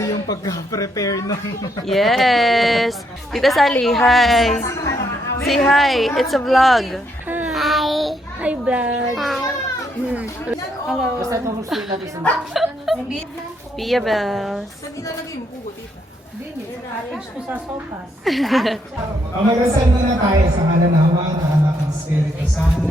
Grabe yung pagka-prepare ng... Yes! Tita Sally, hi! Say hi! It's a vlog! Hi. Hi, vlog! Hello! Pia Bells! Magdasal muna tayo sa ngalan ng Ama, ng Anak, ng Espiritu Santo.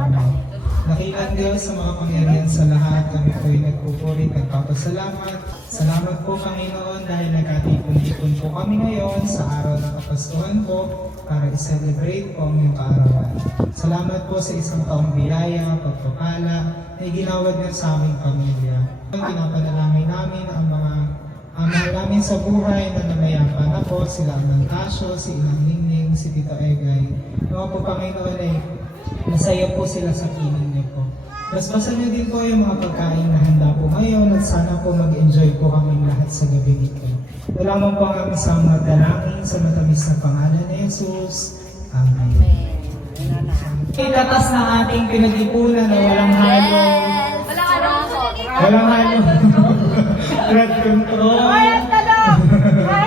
Amen. Dakilang Diyos sa mga pangyarihan sa lahat, kami po'y nagpupuri, nagpapasalamat. Salamat po, Panginoon, dahil nagkatipon-tipon po kami ngayon sa araw ng Kapaskuhan po para i-celebrate po ang iyong kaarawan. Salamat po sa isang taong biyaya, pagpapala, na iginawad na sa aming pamilya. Pinapanalangin namin ang mga mahal namin sa buhay na namayapa na po, sila ang Tasyo, si Inang Ningning, si Tito Egay. Mga po, Panginoon, ay masaya po sila sa piling niyo po. Basbasan niyo din po yung mga pagkain na handa po ngayon at sana po mag-enjoy po kami lahat sa gabi nito. Lamang po ang aming sa mga dalangin sa matamis na pangalan ni Jesus. Amen. Itatas na ating pinag-ipunan na walang halo. Walang halo. Red control.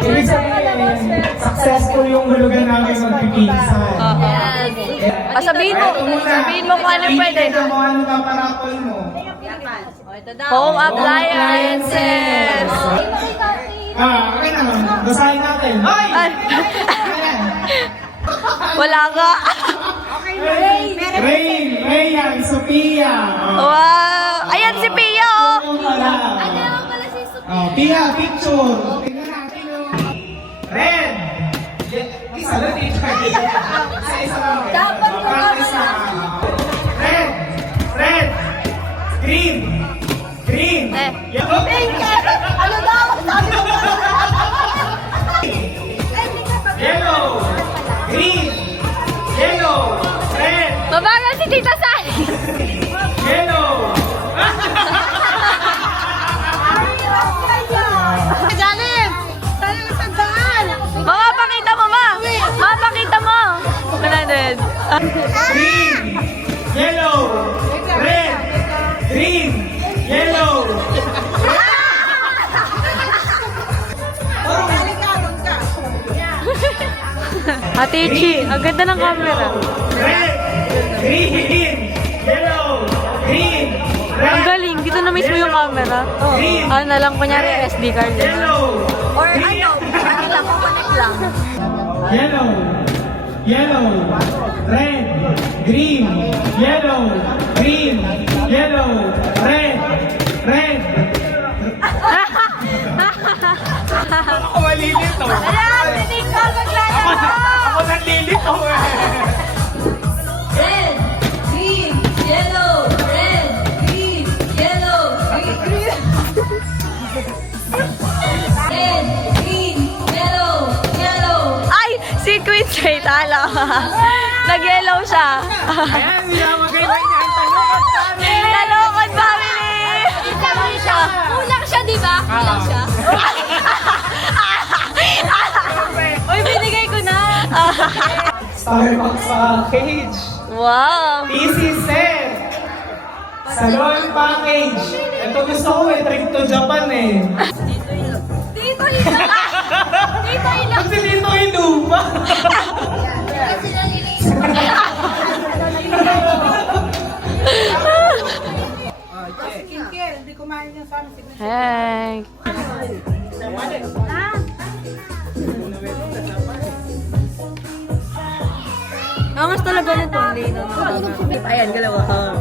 Ibig sabihin, successful yung hulugan namin magpipinsan. Sabihin mo kung ano pwede. Kung ano ka parapol mo. Home appliances! Okay na. Basahin natin. Hoy! Wala ka. Rayan, Sophia. Wow! Ayan si Pia, oh! Pia, picture. Tingnan natin. Red. Isa lang dito. Isa lang. Dapat isa. Red. Red. Green. Green. Yellow. Ano daw? Sabi mo ba? Yellow. Green. Yellow. Red. Mabagal si Tita Sally! Yellow. Galing! Tayo na sa daan! Mama, pakita mo, ma! Ma, pakita mo! 100. Green. Yellow. Red. Green. Yellow. Ate Ichi, ang ganda ng camera. Red. Green. Yellow. Green. Ang galing, dito na mismo yung camera. Ano na lang, kunyari SD card. Yellow. Or ano, ano lang, connect lang. Yellow. Yellow. Red. Green. Yellow. Green. Yellow. Red. Red. Ako malilito. Ayan, tinikol, maglalaro! Ako nalilito eh. Red, green, yellow, red, green, yellow, green. Red, green, yellow, yellow. Ay, si Queen Straight, ala. Nag-yellow siya. Ayan, nilamagay na niya ang talukot namin. Talokod family! Kulang siya, di ba? Kulang siya. Uy, binigay ko na. Starbucks package. Wow. PC set. Salon package. Ito gusto ko eh, trip to Japan eh. Dito yun. Dito yun. Kasi dito yung lupa. Hey. Angas talaga nito. Ayan, galawa ka.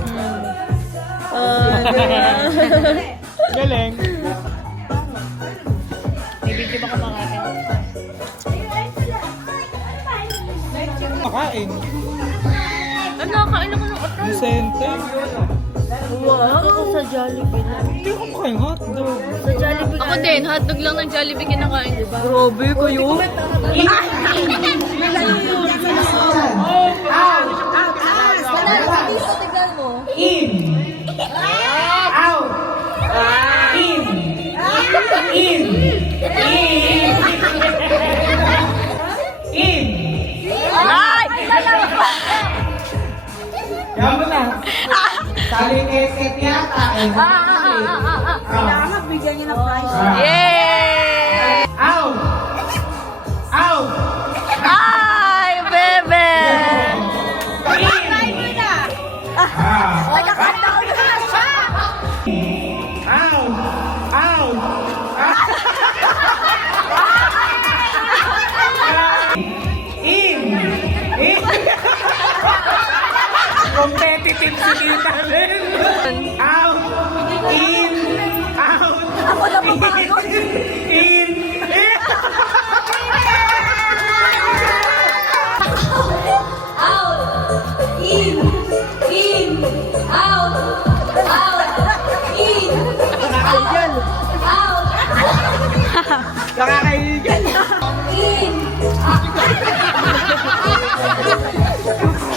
Galing. Makain. Ano, kain ako ng otal. Vicente. Wow, ako sa Jollibee. Hindi ko makain hotdog. Sa Jollibee. Ako din, hotdog lang ng Jollibee kinakain, diba? Grabe kayo. In. Out. In. In. In. Ay! Yan mo na. Saling eset yata. Kailangan magbigyan niya ng prize. Yay! Tip si Tita Len. Out. In. Out. Ako na pumagod. In. Out. In. In. Out. Out. In. Out. Nakakaigan. In.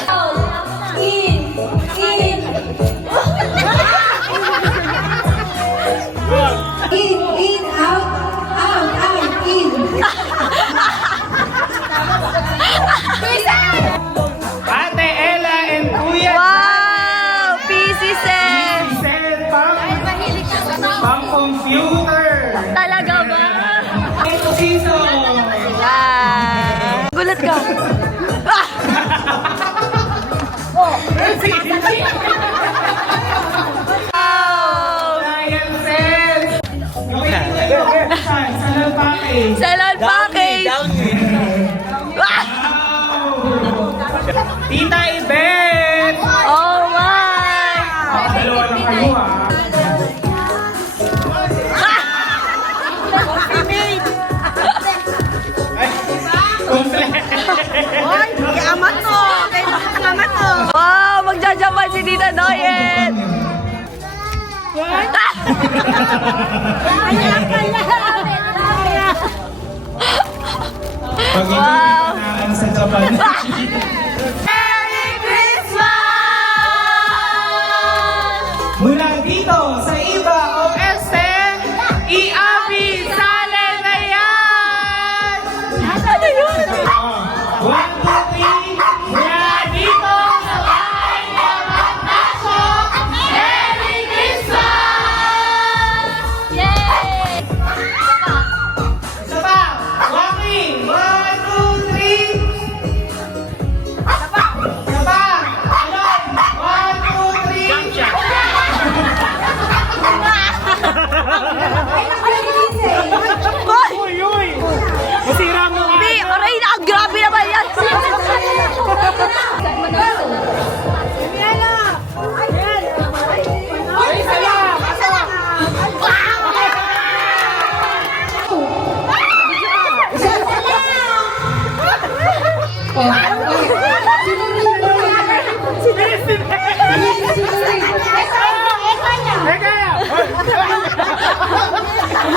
Out. In. In. In. Out. Out. Out. In. Ate Ella and Kuya Wow! PC set! Sel pang computer. Talaga ba? Ito siso. Ah! Gulat ka. Ah! Wow! Ryan Sel. Salon package. Salon package! Ah! Tita Ibet. Oh my! Dalawa lang kayo Wow! Magjajaman si Tita Doyen! Pag hindi Wow. pinaan sa Japan. Merry Christmas! Mula dito sa Iba Oeste, Iabi Sale na yan! Ano yun? 1, 2, 3, mula dito sa bahay ng Magnaso, Merry Christmas! Yay! isa pa, walking, 1, 2, 3. Isa pa, alon, 1, 2, 3. Uy, uy! Masira mo nga! Bi, aray na, ang grabe naman yan!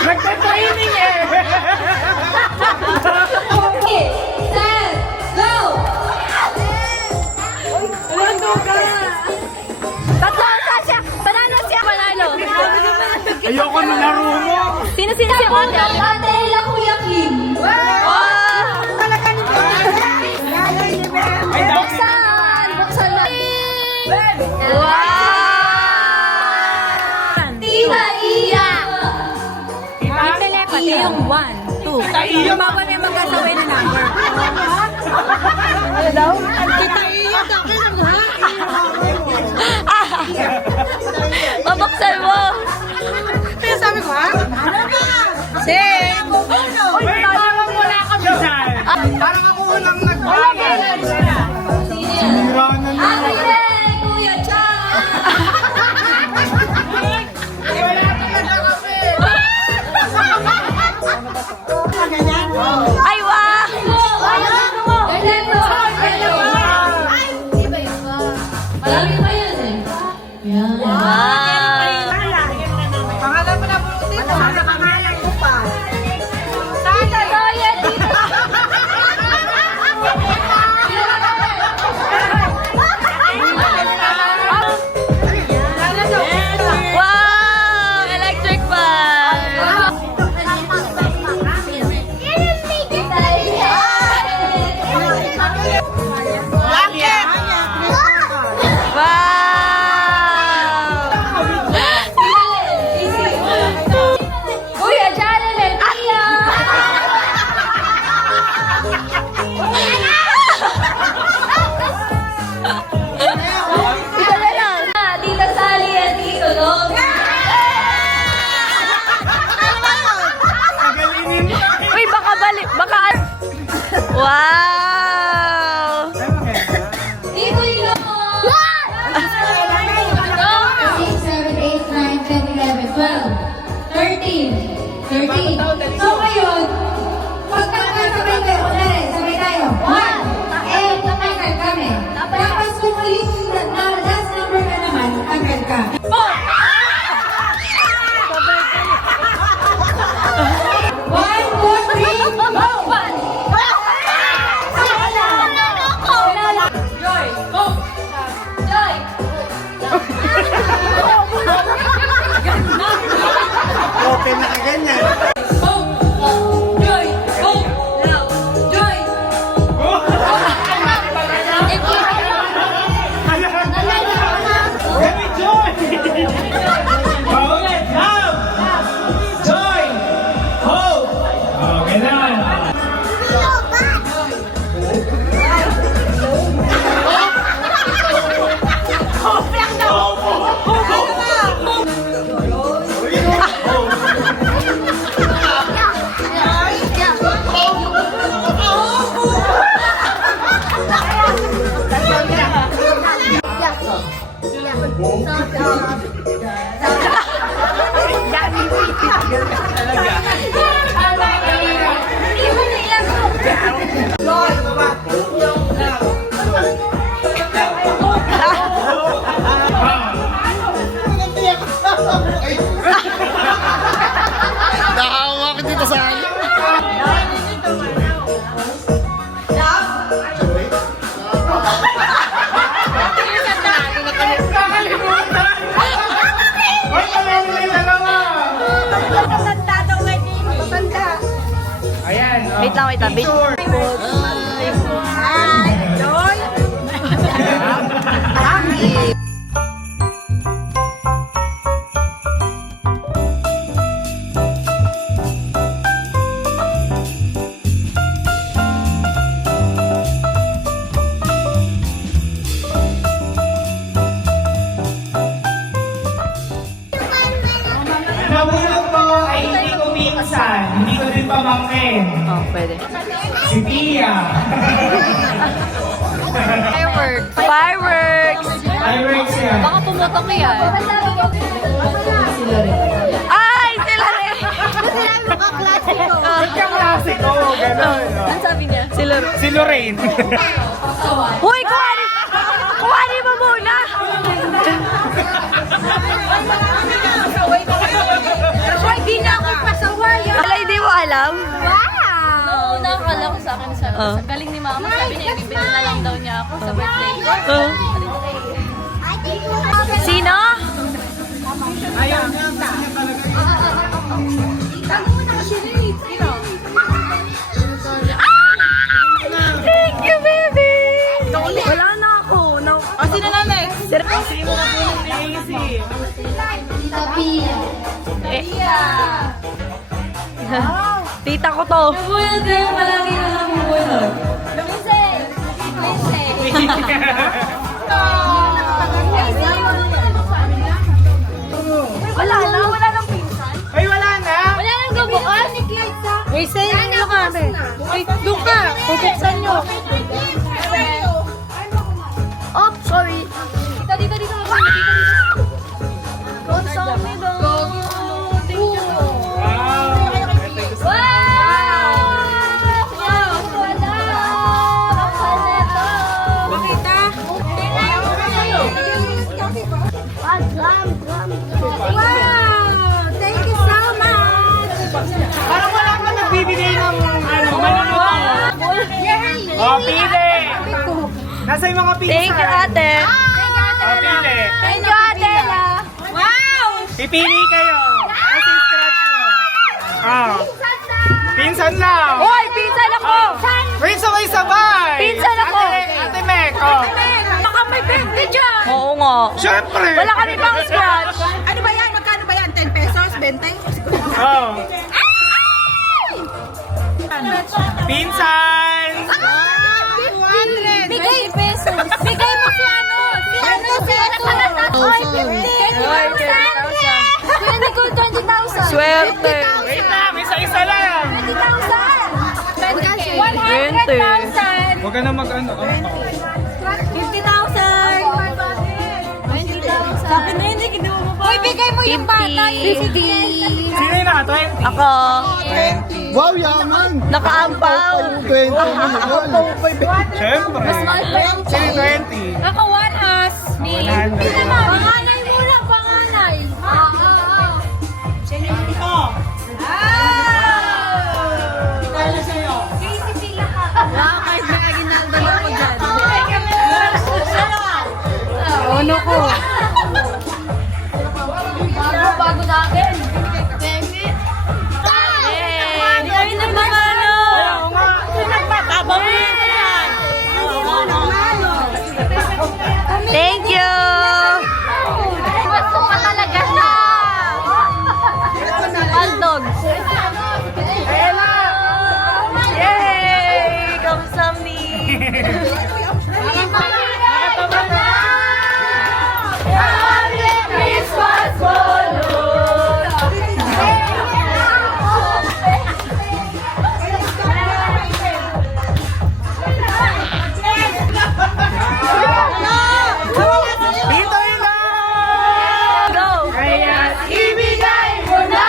Nagtatraining eh! Set, go! Tatlo, Sasha! Panalo siya! Panalo! Ayoko na laro mo! Sino si Ate? Ate Ella, Kuya Kim! Wow! Buksan! Buksan na! Wow! Tita Iya! Pati yung 1, 2. Iya Yung bawal may magkasaway na number. Ano daw? Kita iya, takay na nga. Mabuksan mo! Kaya sabi ko, ha? Ano ba? Same! Uy, parang wala ka bisan! Parang ako walang nagbagal! Sinira na lang! Ate Ren! Kuya Chang! Wala talaga kami! Ay, wow! Ganito! Marami pa yan eh. Wow! Pangalan mo na po dito. Ano pangalan ko pa? Tita Doyen! Wow! Electric fan! Wow! Kuya Jalen and Tia! Ito na lang. Tita Sally and Tito Dog. Pagalinin mo! Uy, baka balik. Baka... Wow! Ay, maganda. Tito Ilong! 30. So ngayon, pagkakasabay kayo, sabay tayo. 1, eh, tanggal kami. Tapos kung yung last number ka naman, tanggal ka. 1, 2, 3, go! Joy! Go! Joy! Open na kaganyan. Go! Joy! Go! Joy! Kami Joy! Paulit! Love! Joy! Hope! Okay na. Nakahawa ka dito sa akin. Hoy, palalo na yung dalawa! Ayan. oh. Wait lang, wait lang. Wait. Ang nabulog mo ay hindi ko minsan, hindi ko din pamangkin. Oh, pwede. Si Tia. Fireworks! Fireworks! Fireworks yan. Baka pumutok yan. Ay! Sila rin! Klasiko, gano'n. Ano sabi niya? Sila rin. Si Lorraine. Uy! Kuwari mo muna! Hindi na ako pasaway. Wala, hindi mo alam? Noong akala ko sa akin, sabi Oh. sa galing ni mama, sabi niya, ibibili na lang daw niya ako sa birthday ko. Sino? Thank you, baby! Wala na ako. Sino na next? Sino na po Tita ko to. Buwan kayo, palagi na lang buwan. Wala nang pinsan. Ay, wala na! Wala nang gabukas. Wait, say, ano ka? Wait, doon ka. Bubuksan nyo. Oh, sorry. Dito. Wow! Thank you so much! Parang wala ka nagbibigay ng manunod. Oh, pili! Nasa yung mga pili Thank you, ate. Oh, pili. Thank you, ate. Wow! Pipili kayo. Kasi scratch nyo. Oh. Pinsan lang. Hoy, pinsan ako! Wait, sabay-sabay. Pinsan ako. Ate Mek, oh. Baka may birthday dyan! Oo nga. Siyempre. Wala kami pang scratch. Ano ba yan? Magkano ba yan? 10 pesos? 20? Oh. Pinsan. 200! Bigay pesos. Bigay mo si ano? Si ano? Oy, 50. Hoy, 20,000. Hindi ko 20,000. Swerte. Wait lang, isa-isa lang. 100,000. Huwag ka na mag-ano. 50,000. 20,000. Akin na yun, hindi mo pa. Uy, bigay mo yung bata. 50. Sino yung naka 20? Ako. Wow, yaman! Nakaampaw. 20 million. Siyempre. Sino yung 20? Ako, 1 has. Me. 100. Panganay mo lang, panganay. Kahit may aginaldo na ako dyan. Ano ko? Bago sa akin. Yay! Ay, nagmamano! Nagpatabang mo yan! Thank you! Gusto pa talaga siya. Hotdog! Yay! Kamsami! Dito yun na! Go! Kaya't ibigay mo na!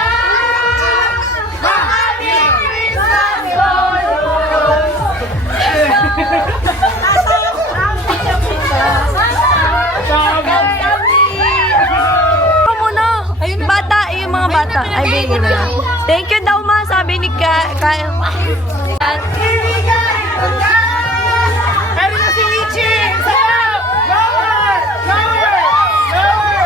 Ako muna! Bata, yung mga bata. Ay, bigyan mo na. Thank you daw, ma. Sabi ni Kyle. Pero na si Ichi! Sayaw! Lower! Lower! Lower!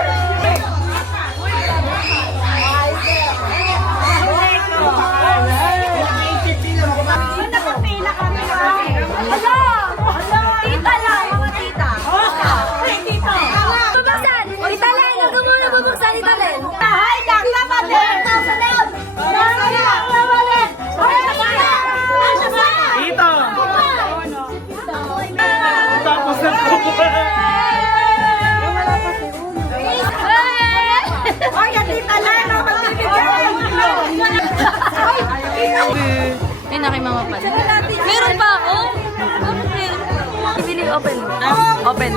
Tita lang, mga tita. Tita. Bubuksan. Tita lang, huwag mo na bubuksan, tita lang. Ay, kakla din. Nasa loob. Nasa loob. Dito! Tapos na po. Ay, tita lang. Ay, na kay mama pa. Meron pa ako? Ibili, open. Open.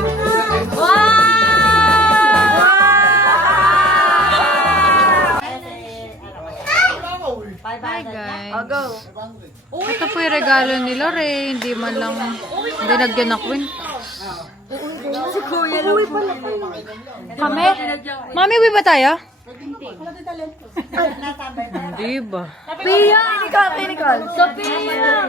Hi guys. I'll go. Ito po yung regalo ni Lore. Hindi man lang dinagyan na kwenta. Kami? Mami, uwi ba tayo? Hindi ba? Pia! Nicole. Sophia!